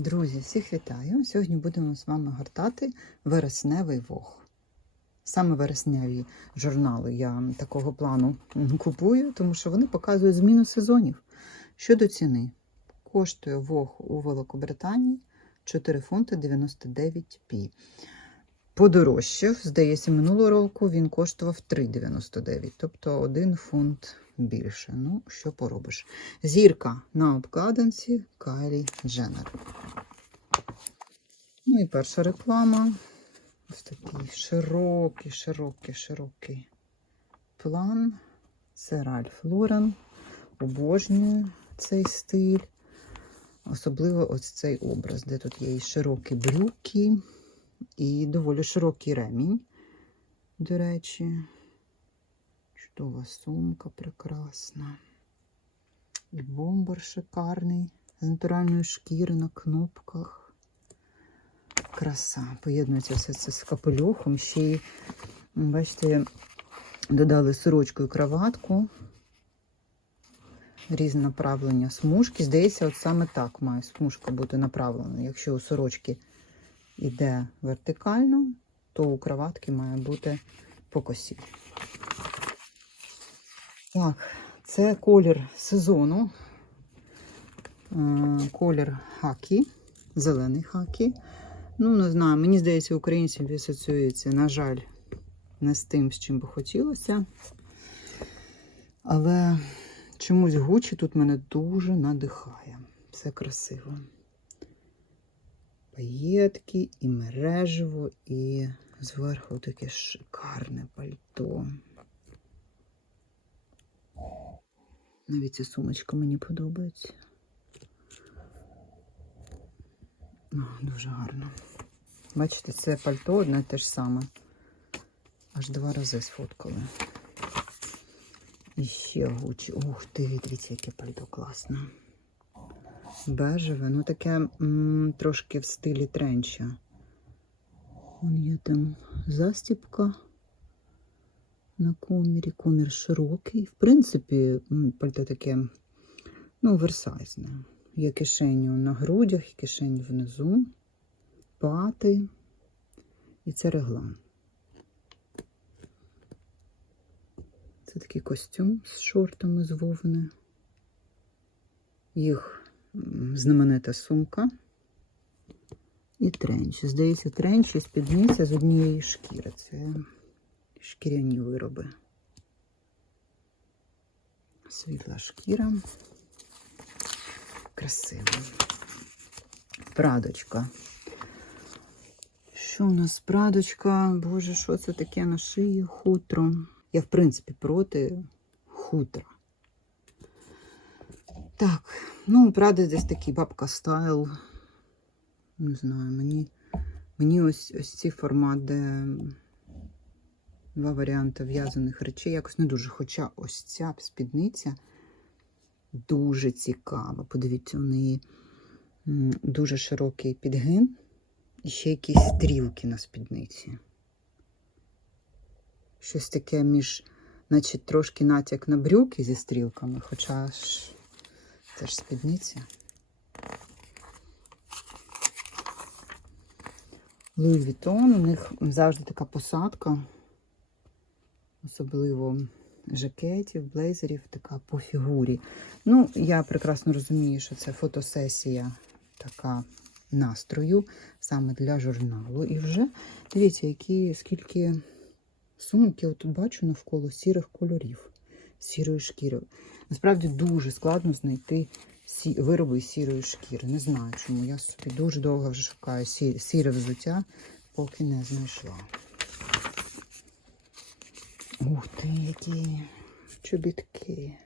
Друзі, всіх вітаю! Сьогодні будемо з вами гортати вересневий вог. Саме вересневі журнали я такого плану купую, тому що вони показують зміну сезонів. Щодо ціни, коштує вог у Великобританії 4 фунти 99 пі. Подорожчав, здається, минулого року він коштував 3,99, тобто 1 фунт більше. Ну, що поробиш? Зірка на обкладинці Кайлі Дженнер. Ну і перша реклама. Ось такий широкий, широкий, широкий план. Це Ральф Лорен. Обожнюю цей стиль. Особливо ось цей образ, де тут є і широкі брюки, і доволі широкий ремінь, до речі. Чудова сумка прекрасна. І бомбер шикарний, з натуральної шкіри на кнопках. Краса. Поєднується все це з капелюхом. Ще й, бачите, додали сорочку і краватку. Різне направлення смужки. Здається, от саме так має смужка бути направлена. Якщо у сорочки йде вертикально, то у краватки має бути по косі. Так, це колір сезону. Е, Колір хакі, зелений хакі. Ну, не знаю, мені здається, українцям він асоціюється, на жаль, не з тим, з чим би хотілося. Але чомусь Гучі тут мене дуже надихає. Все красиво. Паєтки, і мережево, і зверху таке шикарне пальто. Навіть ця сумочка мені подобається. О, дуже гарно. Бачите, це пальто одне те ж саме. Аж два рази сфоткали. І ще гучі. Ух ти, дивіться, яке пальто класне. Бежеве, ну таке трошки в стилі тренча. Вон є там застіпка на комірі. Комір широкий. В принципі, пальто таке, ну, оверсайзне. Є кишені на грудях, і кишені внизу, пати. І це реглан. Це такий костюм з шортами з вовни. Їх знаменита сумка. І тренч. Здається, тренч і спідниця з однієї шкіри. Це шкіряні вироби. Світла шкіра. Красиво. Прадочка. Що у нас прадочка? Боже, що це таке на шиї? Хутро. Я, в принципі, проти хутра. Так, ну, правда, десь такий бабка стайл. Не знаю, мені, мені ось, ось цей формат, два варіанти в'язаних речей, якось не дуже. Хоча ось ця спідниця дуже цікава. Подивіться, у неї дуже широкий підгин і ще якісь стрілки на спідниці. Щось таке між, наче трошки натяк на брюки зі стрілками, хоча ж це ж спідниця. Луї Вітон, у них завжди така посадка, особливо жакетів, блейзерів, така по фігурі. Ну, я прекрасно розумію, що це фотосесія така настрою саме для журналу. І вже дивіться, які, скільки сумок я тут бачу навколо сірих кольорів, сірої шкіри. Насправді дуже складно знайти сі... вироби сірої шкіри. Не знаю чому. Я собі дуже довго вже шукаю сі... сіре взуття, поки не знайшла. Ух ти, які чобітки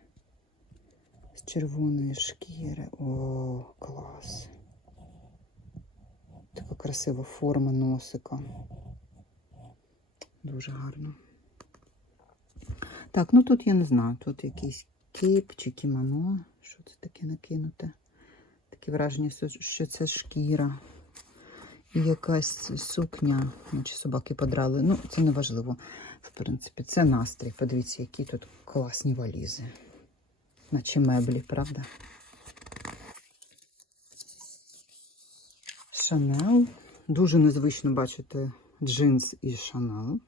з червоної шкіри. О, клас. Така красива форма носика. Дуже гарно. Так, ну тут я не знаю, тут якийсь кейп чи кімоно. Що це таке накинуте? Таке враження, що це шкіра. І якась сукня, наче собаки подрали. Ну, це не важливо, в принципі. Це настрій. Подивіться, які тут класні валізи. Наче меблі, правда? Шанел. Дуже незвично бачити джинс із Шанел.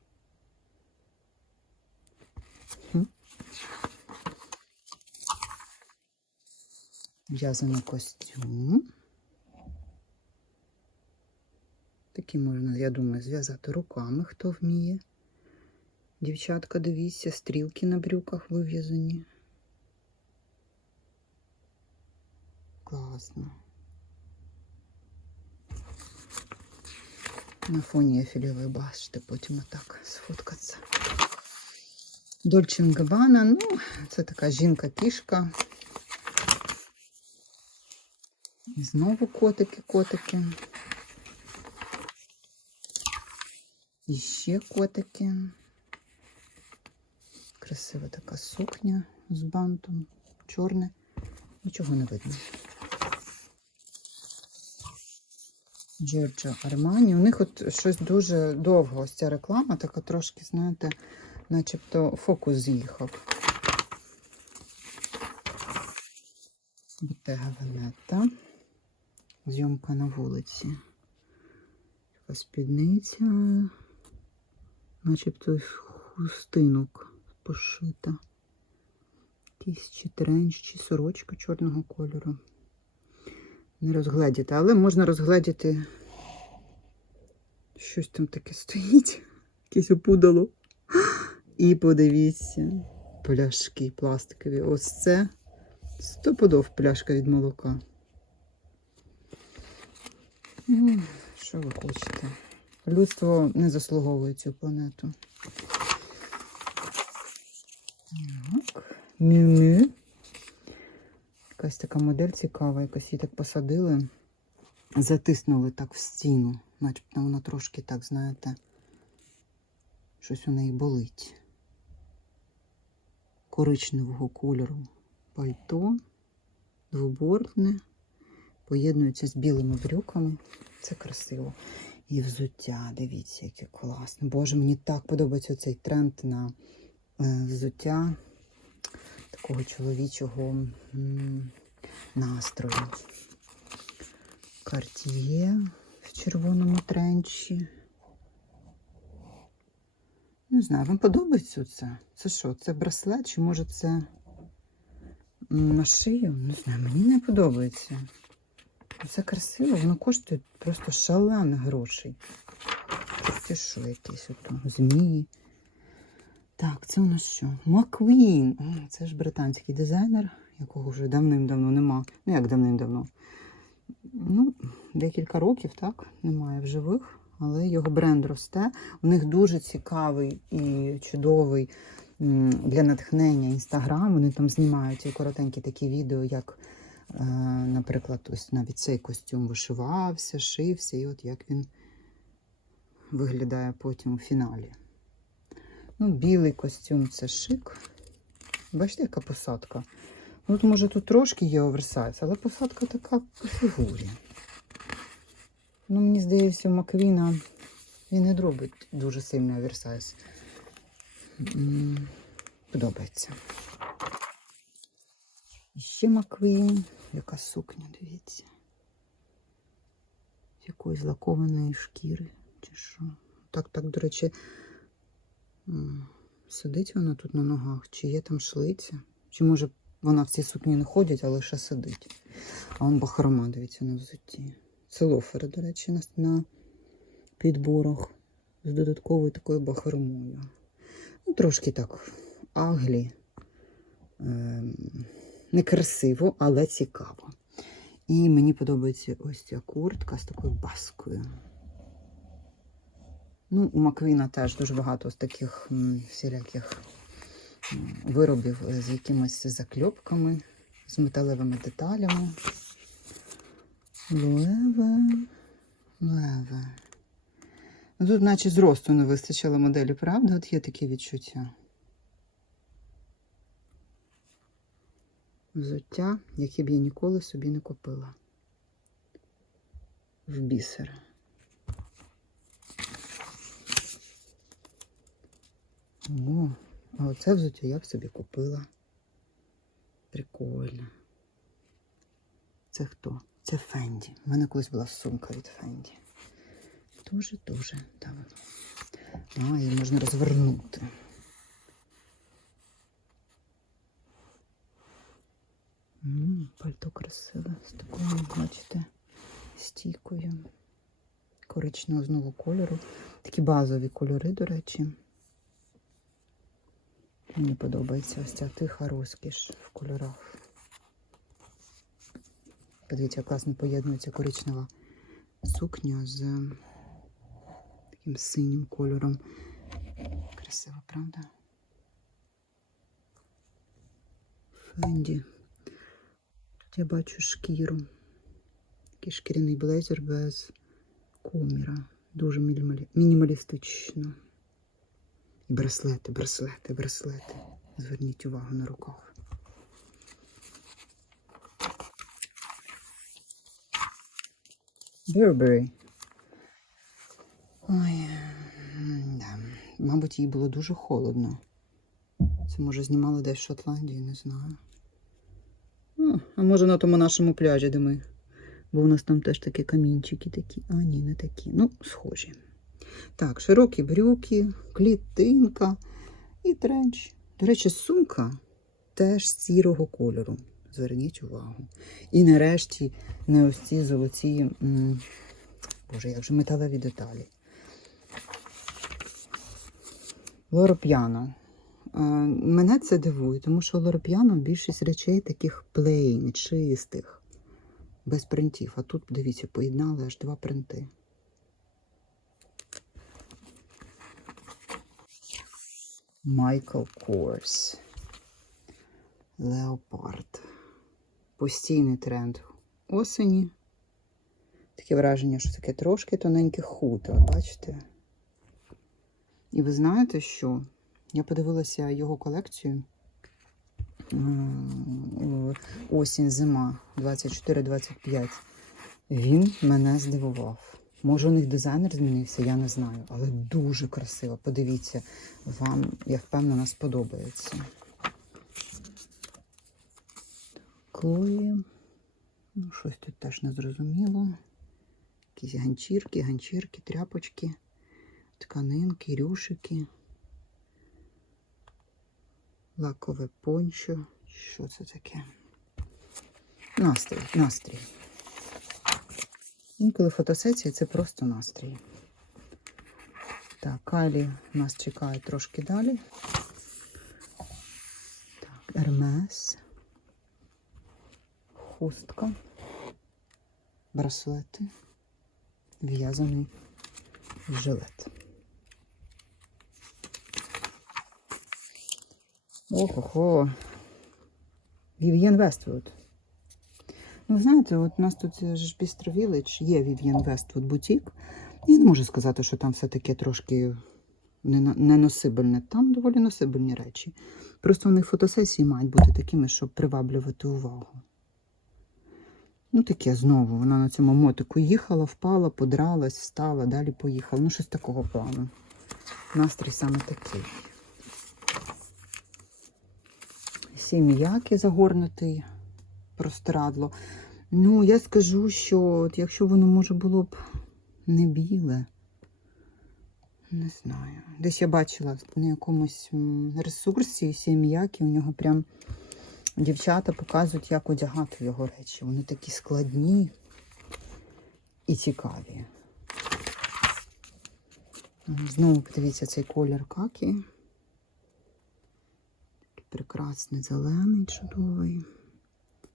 В'язаний костюм. Такий можна, я думаю, зв'язати руками, хто вміє. Дівчатка, дивіться, стрілки на брюках вив'язані. Класно. На фоні ефілі бачите, потім отак сфоткатися. Дольче Габана, ну, це така жінка-кішка. І знову котики, котики. І ще котики. Красива така сукня з бантом. Чорне. Нічого не видно. Джорджо Армані. У них от щось дуже довго ось ця реклама, така трошки, знаєте, начебто фокус з'їхав. Бутега Венета. Зйомка на вулиці. Така спідниця, начебто з хустинок пошита. Якийсь чи тренч, чи сорочка чорного кольору. Не розгледіти, але можна розгледіти. Щось там таке стоїть. Якесь опудало. І подивіться, пляшки пластикові. Ось це стопудов пляшка від молока. Що ви хочете? Людство не заслуговує цю планету. Так. Мю-мю. Якась така модель цікава, якось її так посадили, затиснули так в стіну, начебто вона трошки так, знаєте, щось у неї болить. Коричневого кольору пальто, двобортне, поєднується з білими брюками. Це красиво. І взуття, дивіться, яке класне. Боже, мені так подобається цей тренд на е, взуття такого чоловічого настрою. Карт'є в червоному тренчі. Не знаю, вам подобається це? Це що? Це браслет, чи може це на шию? Не знаю, мені не подобається. Це красиво, воно коштує просто шалених грошей. Це що якісь ото змії. Так, це у нас що? Маквін. Це ж британський дизайнер, якого вже давним-давно нема. Ну, як давним-давно? Ну, декілька років, так, немає в живих, але його бренд росте. У них дуже цікавий і чудовий для натхнення інстаграм. Вони там знімають і коротенькі такі відео, як, наприклад, ось навіть цей костюм вишивався, шився, і от як він виглядає потім у фіналі. Ну, білий костюм це шик. Бачите, яка посадка? Ну, от, може, тут трошки є оверсайз, але посадка така по фігурі. Ну, мені здається, Маквіна він не робить дуже сильний оверсайз. Подобається. І ще Маквін. Яка сукня, дивіться. З якоїсь лакованої шкіри, чи що. Так, так, до речі, сидить вона тут на ногах, чи є там шлиця, чи може вона в цій сукні не ходить, а лише сидить. А он бахрома, дивіться, на взутті. Це лофери, до речі, на, на підборах з додатковою такою бахромою. Ну, трошки так аглі. Ем, некрасиво, але цікаво. І мені подобається ось ця куртка з такою баскою. Ну, у Маквіна теж дуже багато з таких всіляких виробів з якимись закльопками, з металевими деталями. Леве, леве. Ну, Тут, наче зросту не вистачило моделі, правда? От є такі відчуття. Взуття, яке б я ніколи собі не купила. В бісер. О, а оце взуття я б собі купила. Прикольно. Це хто? Це Фенді. У мене колись була сумка від Фенді. Дуже-дуже давно. А, її можна розвернути. М, Пальто красиве. З такою, бачите, стійкою. Коричневого знову кольору. Такі базові кольори, до речі. Мені подобається ось ця тиха розкіш в кольорах. Подивіться, класно поєднується коричнева сукня з таким синім кольором. Красиво, правда? Фенді. Я бачу шкіру. Такий шкіряний блейзер без коміра. Дуже мінімалістично. І браслети, браслети, браслети. Зверніть увагу на руках. Burberry. Ой, да. Мабуть, їй було дуже холодно. Це, може, знімали десь в Шотландії, не знаю. А може на тому нашому пляжі, де ми. Бо у нас там теж такі камінчики такі. А, ні, не такі. Ну, схожі. Так, широкі брюки, клітинка і тренч. До речі, сумка теж сірого кольору. Зверніть увагу. І нарешті не ось ці золоті, боже, як же металеві деталі. Лороп'яно. Е, Мене це дивує, тому що Лороп'яно більшість речей таких плейн, чистих, без принтів. А тут, дивіться, поєднали аж два принти. Майкл Корс. Леопард. Постійний тренд осені. Таке враження, що таке трошки тоненьке хутро, бачите? І ви знаєте, що? Я подивилася його колекцію. Осінь, зима 24-25. Він мене здивував. Може, у них дизайнер змінився, я не знаю, але дуже красиво. Подивіться, вам, я впевнена, сподобається. Клої. Ну, щось тут теж не зрозуміло. Якісь ганчірки, ганчірки, тряпочки, тканинки, рюшики. Лакове пончо. Що це таке? Настрій, настрій. Інколи фотосесії це просто настрій. Так, Кайлі нас чекає трошки далі. Так, Ермес. Хустка. Браслети. В'язаний жилет. Ого-го. Вів'єн Вествуд. Ну, знаєте, от у нас тут ж Бістро Village, є Вів'єн Вествуд бутік. Я не можу сказати, що там все таке трошки неносибельне. Там доволі носибельні речі. Просто у них фотосесії мають бути такими, щоб приваблювати увагу. Ну, таке знову. Вона на цьому мотику їхала, впала, подралась, встала, далі поїхала. Ну, щось такого плану. Настрій саме такий. Сім'яки загорнутий простирадло. Ну, я скажу, що от якщо воно може було б не біле, не знаю. Десь я бачила на якомусь ресурсі сім'яки, у нього прям дівчата показують, як одягати його речі. Вони такі складні і цікаві. Знову подивіться цей колір какі. Прекрасний зелений, чудовий.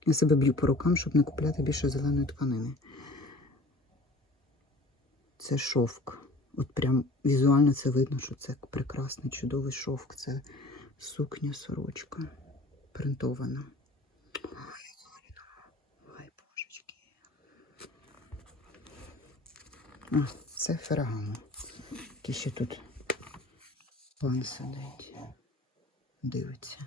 Я себе б'ю по рукам, щоб не купляти більше зеленої тканини. Це шовк. От прям візуально це видно, що це прекрасний, чудовий шовк. Це сукня, сорочка принтована. Ой, божечки. А, це феррагамо. Який ще тут пан сидить. Дивиться.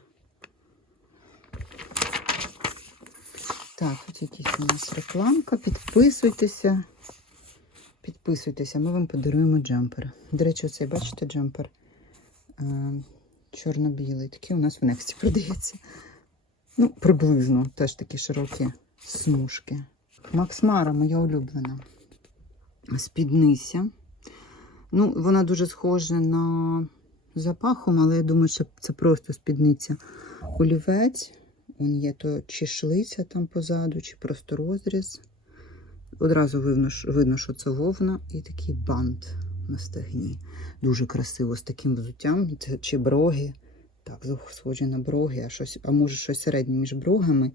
Так, ось якісь у нас рекламка. Підписуйтеся. Підписуйтеся, ми вам подаруємо джемпер. До речі, оцей, бачите, джемпер е, чорно-білий. Такий у нас в Нексті продається. Ну, приблизно теж такі широкі смужки. Макс Мара, моя улюблена. Спідниця. Ну, вона дуже схожа на запахом, але я думаю, що це просто спідниця. Олівець. Вон є то чи шлиця там позаду, чи просто розріз. Одразу видно, видно, що це вовна і такий бант на стегні. Дуже красиво з таким взуттям. Це чи броги. Так, схожі на броги, а, щось, а може щось середнє між брогами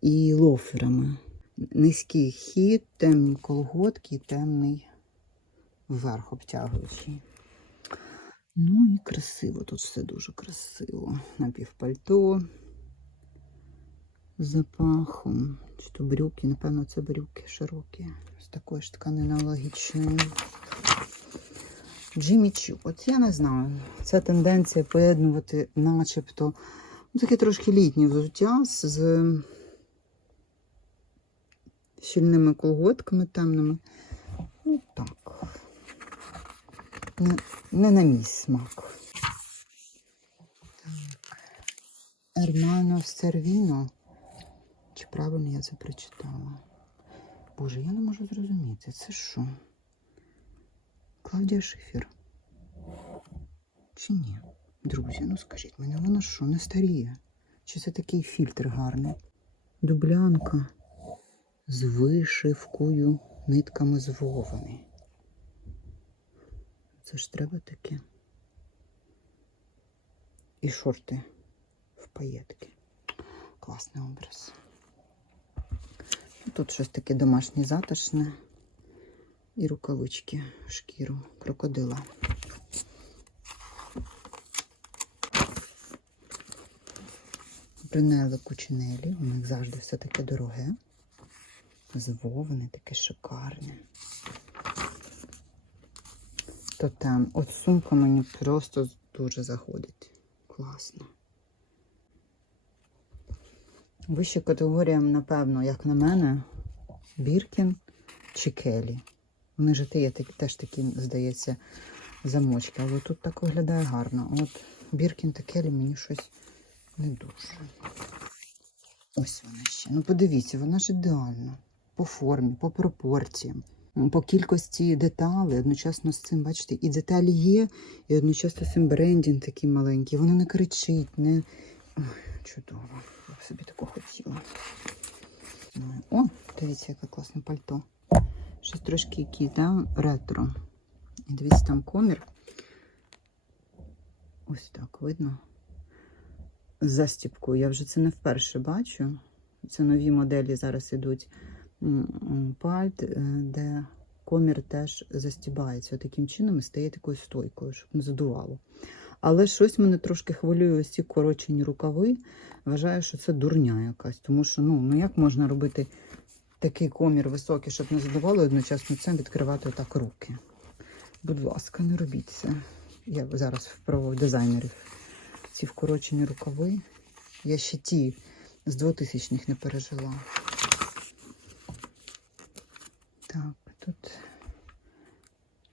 і лоферами. Низький хід, темні колготки, темний вверх обтягуючий. Ну і красиво, тут все дуже красиво. Напівпальто запахом. Чи то брюки, напевно, це брюки широкі. З такої ж тканини аналогічної. Джиммі Чу. От я не знаю. Ця тенденція поєднувати начебто ну, таке трошки літнє взуття з щільними колготками темними. Ну так. Не, не на мій смак. Ермано Сервіно. Чи правильно я це прочитала? Боже, я не можу зрозуміти. Це що? Клавдія Шифер. Чи ні? Друзі, ну скажіть мені, воно що, не старіє? Чи це такий фільтр гарний? Дублянка з вишивкою нитками з вовни. Це ж треба таке. І шорти в паєтки. Класний образ. Тут щось таке домашнє затишне. І рукавички шкіру крокодила. Брунелли кучинелі. У них завжди все таке дороге. З таке шикарне. То там, от сумка мені просто дуже заходить. Класно. Вища категорія, напевно, як на мене, Біркін чи Келі. Вони ж є теж такі, здається, замочки. Але тут так виглядає гарно. От Біркін та Келі мені щось не дуже. Ось вона ще. Ну подивіться, вона ж ідеальна. По формі, по пропорціям, по кількості деталей. Одночасно з цим, бачите, і деталі є, і одночасно з цим брендінг такий маленький. Воно не кричить, не. Ой, чудово. Я б собі таку хотіла. О, дивіться, яке класне пальто. Щось трошки якийсь, да, ретро. І дивіться, там комір. Ось так видно. З застіпкою. Я вже це не вперше бачу. Це нові моделі зараз ідуть пальт, е, де комір теж застібається. Таким чином і стає такою стойкою, щоб не задувало. Але щось мене трошки хвилює ось ці корочені рукави. Вважаю, що це дурня якась. Тому що ну, ну як можна робити такий комір високий, щоб не задувало, одночасно цим відкривати так руки. Будь ласка, не робіть це. Я зараз вправив дизайнерів. Ці вкорочені рукави. Я ще ті з 2000-х не пережила. Так, тут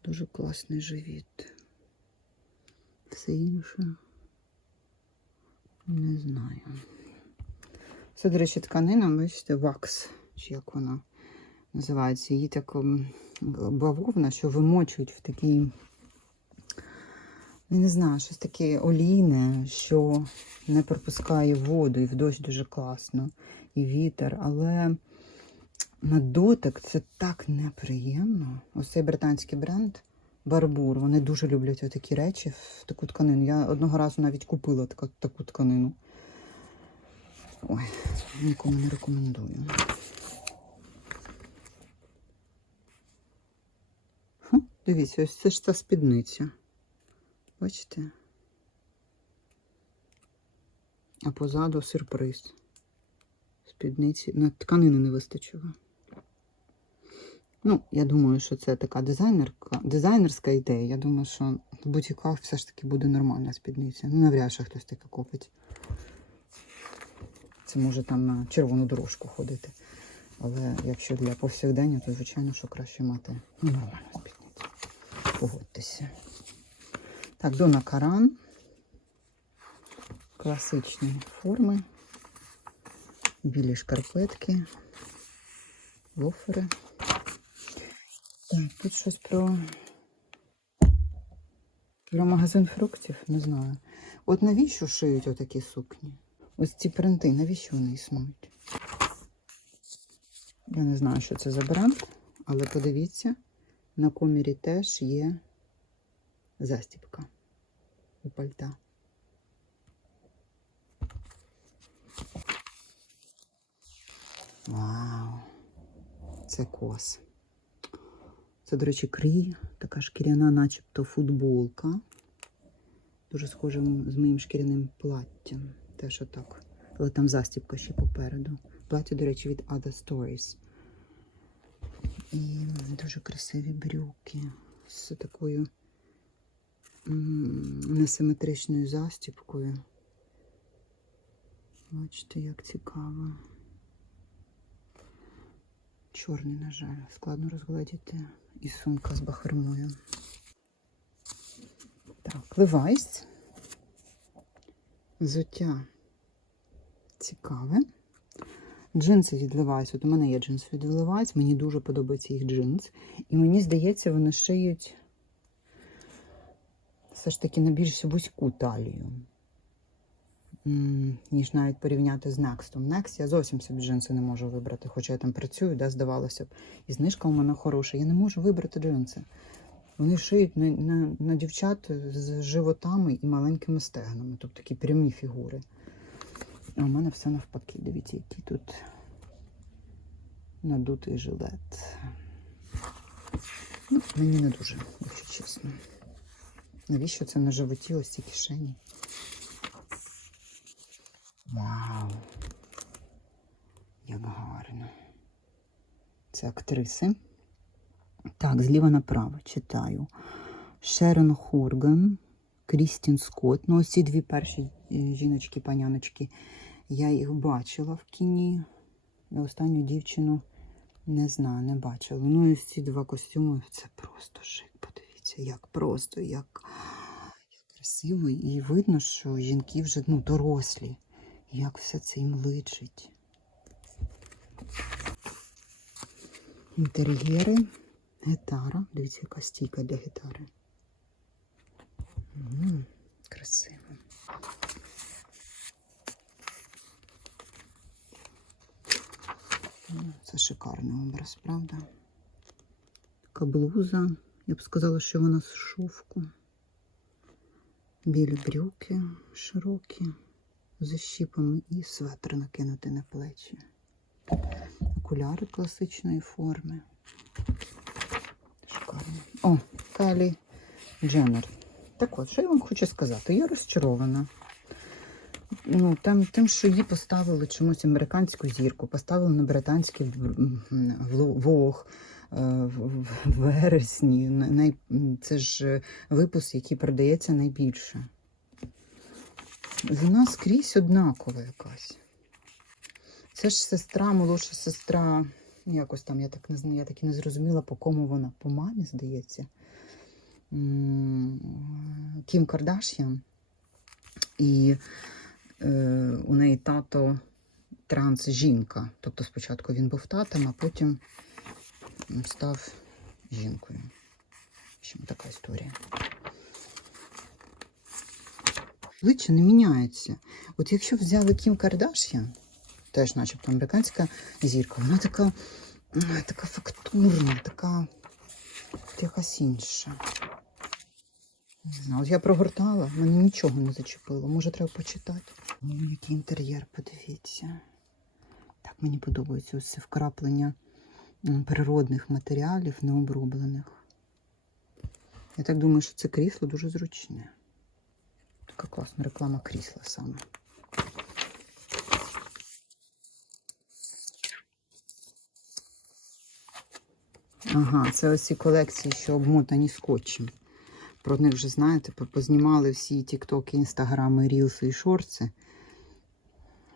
дуже класний живіт. Все інше. Не знаю. Це, до речі, тканина, бачите, вакс, чи як вона називається. Її так бавовна, що вимочують в такий, я не знаю, щось таке олійне, що не пропускає воду, і в дощ дуже класно, і вітер, але на дотик це так неприємно. Ось цей британський бренд Барбур. Вони дуже люблять такі речі в таку тканину. Я одного разу навіть купила таку, таку тканину. Ой, нікому не рекомендую. Дивіться, ось це ж та спідниця. Бачите? А позаду сюрприз. Спідниці. На тканини не вистачило. Ну, я думаю, що це така дизайнерка, дизайнерська ідея. Я думаю, що в бутіках все ж таки буде нормальна спідниця. Ну, навряд чи хтось таке купить. Це може там на червону дорожку ходити. Але якщо для повсякдення, то звичайно, що краще мати ну, нормальну спідницю. Погодьтеся. Так, Дона Каран. Класичні форми. Білі шкарпетки. лофери. Так, тут щось про. Про магазин фруктів, не знаю. От навіщо шиють отакі сукні? Ось ці принти, навіщо вони існують? Я не знаю, що це за бренд, але подивіться, на комірі теж є застібка у пальта. Вау! Це кос. Це, до речі, крій, така шкіряна, начебто футболка. Дуже схожа з моїм шкіряним платтям. Теж отак. Але там застібка ще попереду. Плаття, до речі, від Other Stories. І дуже красиві брюки з такою несиметричною застібкою. Бачите, як цікаво. Чорний, на жаль, складно розгледіти. І сумка з бахромою. Так, Левайс. Взуття цікаве. Джинси від Levi's. От у мене є джинси від Levi's. Мені дуже подобається їх джинс. І мені здається, вони шиють все ж таки на більш вузьку талію. Ніж навіть порівняти з Next. Next я зовсім собі джинси не можу вибрати, хоча я там працюю, да, здавалося б. І знижка у мене хороша. Я не можу вибрати джинси. Вони шиють на, на, на дівчат з животами і маленькими стегнами, тобто такі прямі фігури. А у мене все навпаки. Дивіться, який тут надутий жилет. Ну, мені не дуже, якщо чесно. Навіщо це на животі ось ці кишені? Вау! Як гарно. Це актриси. Так, зліва направо читаю. Шерон Хорган, Крістін Скотт. Ну, ці дві перші е, жіночки, паняночки. Я їх бачила в кіні. І останню дівчину не знаю, не бачила. Ну і ці два костюми це просто шик. Подивіться, як просто, як, як красиво. І видно, що жінки вже ну, дорослі. Як все це їм личить. Інтер'єри, гітара. Дивіться, яка стійка для гітари. Красиво. Це шикарний образ, правда? Така блуза. Я б сказала, що вона з шовку. Білі брюки широкі, з щіпами і светр накинути на плечі. Окуляри класичної форми. Шикарно. О, Калі Дженнер. Так от, що я вам хочу сказати? Я розчарована. Ну, там, тим, що її поставили чомусь американську зірку, поставили на британський влог в в вересні. Це ж е, випуск, який продається найбільше. Вона скрізь однакова якась. Це ж сестра, молодша сестра. Якось там, я так не знаю, я так і не зрозуміла, по кому вона. По мамі, здається. Кім Кардаш'ян. І е, у неї тато транс-жінка. Тобто спочатку він був татом, а потім став жінкою. Общем, така історія. Обличчя не міняється. От якщо взяли Кім Кардаш'ян, теж начебто американська зірка, вона така, така фактурна, така якась інша. Не знаю, от я прогортала, мене нічого не зачепило. Може, треба почитати. О, який інтер'єр, подивіться. Так мені подобається ось це вкраплення природних матеріалів, необроблених. Я так думаю, що це крісло дуже зручне. Така класна реклама крісла саме. Ага, це ось ці колекції, що обмотані скотчем. Про них вже, знаєте, познімали всі тіктоки, інстаграми, рілси і шорти.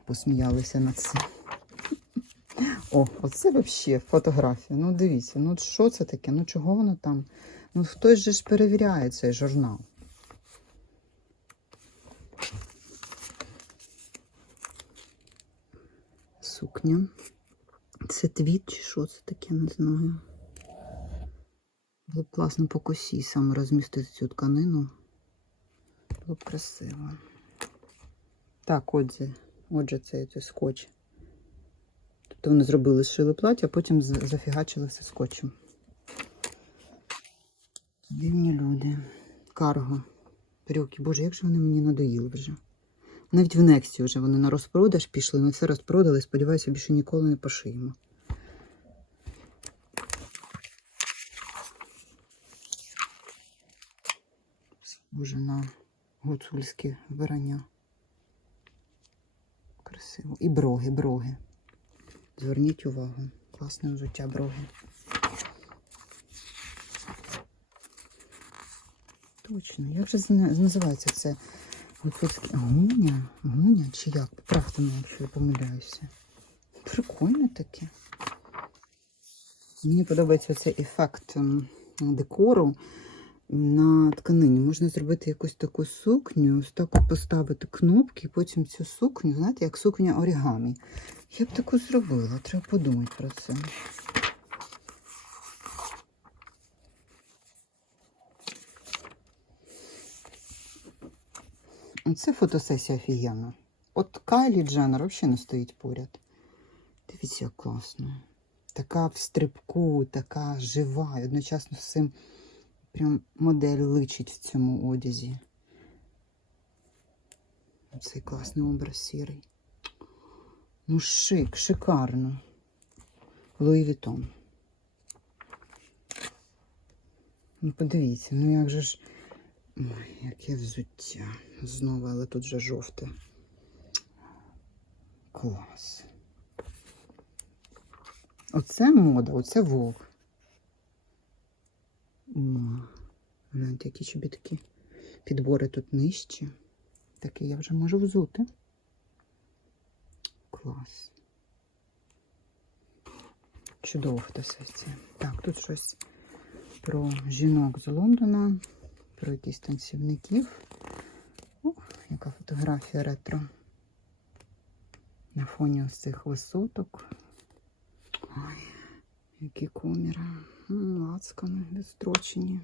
Посміялися над цим. О, оце взагалі фотографія. Ну, дивіться, ну що це таке? Ну чого воно там? Ну хтось же ж перевіряє цей журнал. Сукня. Це твіт чи що це таке, не знаю. Було б класно по косі саме розмістити цю тканину. Було б красиво. Так, отже, отже, це, це скотч. Тобто вони зробили, зшили плаття, а потім зафігачили все скотчем. Дивні люди. Карго. Брюки. Боже, як же вони мені надоїли вже. Навіть в Нексті вже вони на розпродаж пішли, ми все розпродали. Сподіваюся, більше ніколи не пошиємо. Схоже на гуцульське вбирання. Красиво. І броги, броги. Зверніть увагу. Класне взуття броги. Точно. Як же називається це? Гуцульське гуня? Гуня чи як? Мене, якщо я помиляюся. Прикольне таке. Мені подобається цей ефект декору на тканині. Можна зробити якусь таку сукню, поставити кнопки, і потім цю сукню, знаєте, як сукня орігамі. Я б таку зробила, треба подумати про це. Це фотосесія офігенна. От Кайлі Дженнер взагалі не стоїть поряд. Дивіться, як класно. Така в стрибку, така жива. І одночасно з цим прям модель личить в цьому одязі. Цей класний образ сірий. Ну, шик, шикарно. Луї Вітон. Ну, подивіться, ну як же ж. Ой, яке взуття. Знову, але тут вже жовте. Клас. Оце мода, оце. О, гляньте, які чобітки. Підбори тут нижчі. Таке я вже можу взути. Клас. Чудова фотосесія. Так, тут щось про жінок з Лондона, про якісь танцівників. О, яка фотографія ретро. На фоні ось цих висоток. Ой, які коміри. Лацкани відстрочені.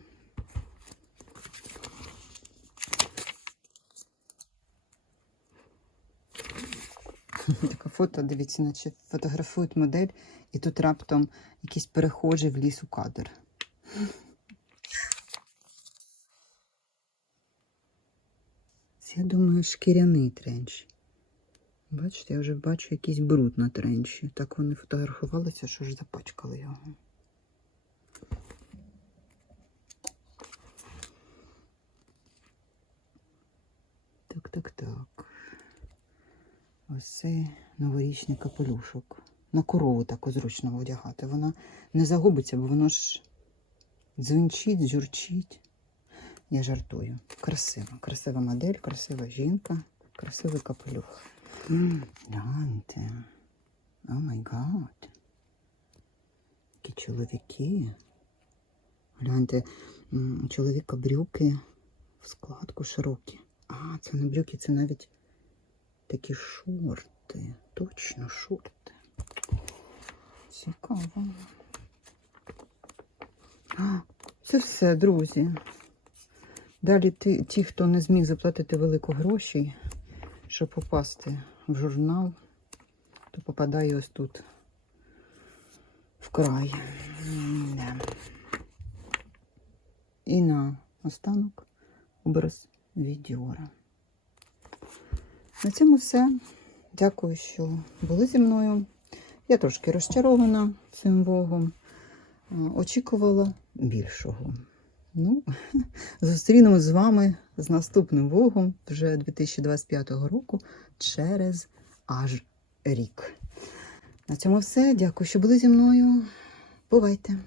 Таке фото, дивіться, наче фотографують модель, і тут раптом якийсь перехожий в ліс у кадр. Я думаю, шкіряний тренч. Бачите, я вже бачу якийсь бруд на тренчі. Так вони фотографувалися, що ж запачкали його. Так, так, так. Ось цей новорічний капелюшок. На корову так зручно одягати. Вона не загубиться, бо воно ж дзвінчить, журчить. Я жартую. Красива. Красива модель, красива жінка, красивий капелюх. Гляньте. О май гад. Які чоловіки. Гляньте, чоловіка брюки в складку широкі. А, це не брюки, це навіть такі шорти. Точно шорти. Цікаво. А, це все, друзі. Далі ті, ті, хто не зміг заплатити велико грошей, щоб попасти в журнал, то попадає ось тут в край. М-да. І на останок образ відьора. На цьому все. Дякую, що були зі мною. Я трошки розчарована цим вогом. Е, Очікувала більшого. Ну, зустрінемось з вами з наступним вогом вже 2025 року через аж рік. На цьому все. Дякую, що були зі мною. Бувайте!